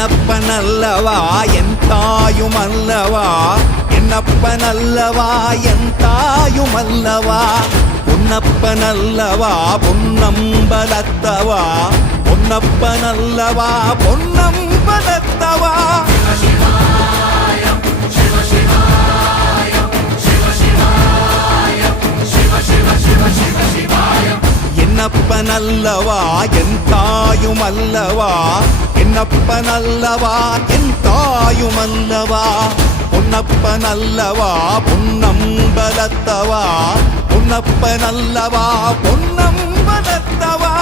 என்னப்பனல்லவா என் தாயுமல்லவா, என்னப்பனல்லவா என் தாயுமல்லவா, பொன்னப்பனல்லவா பொன்னம்பலத்தவா, பொன்னப்பனல்லவா பொன்னம்பலத்தவா. என்னப்பனல்லவா என் தாயுமல்லவா, என்னப்பனல்லவா என் தாயுமல்லவா, பொன்னப்பனல்லவா பொன்னம்பலத்தவா, பொன்னப்பனல்லவா பொன்னம்பலத்தவா.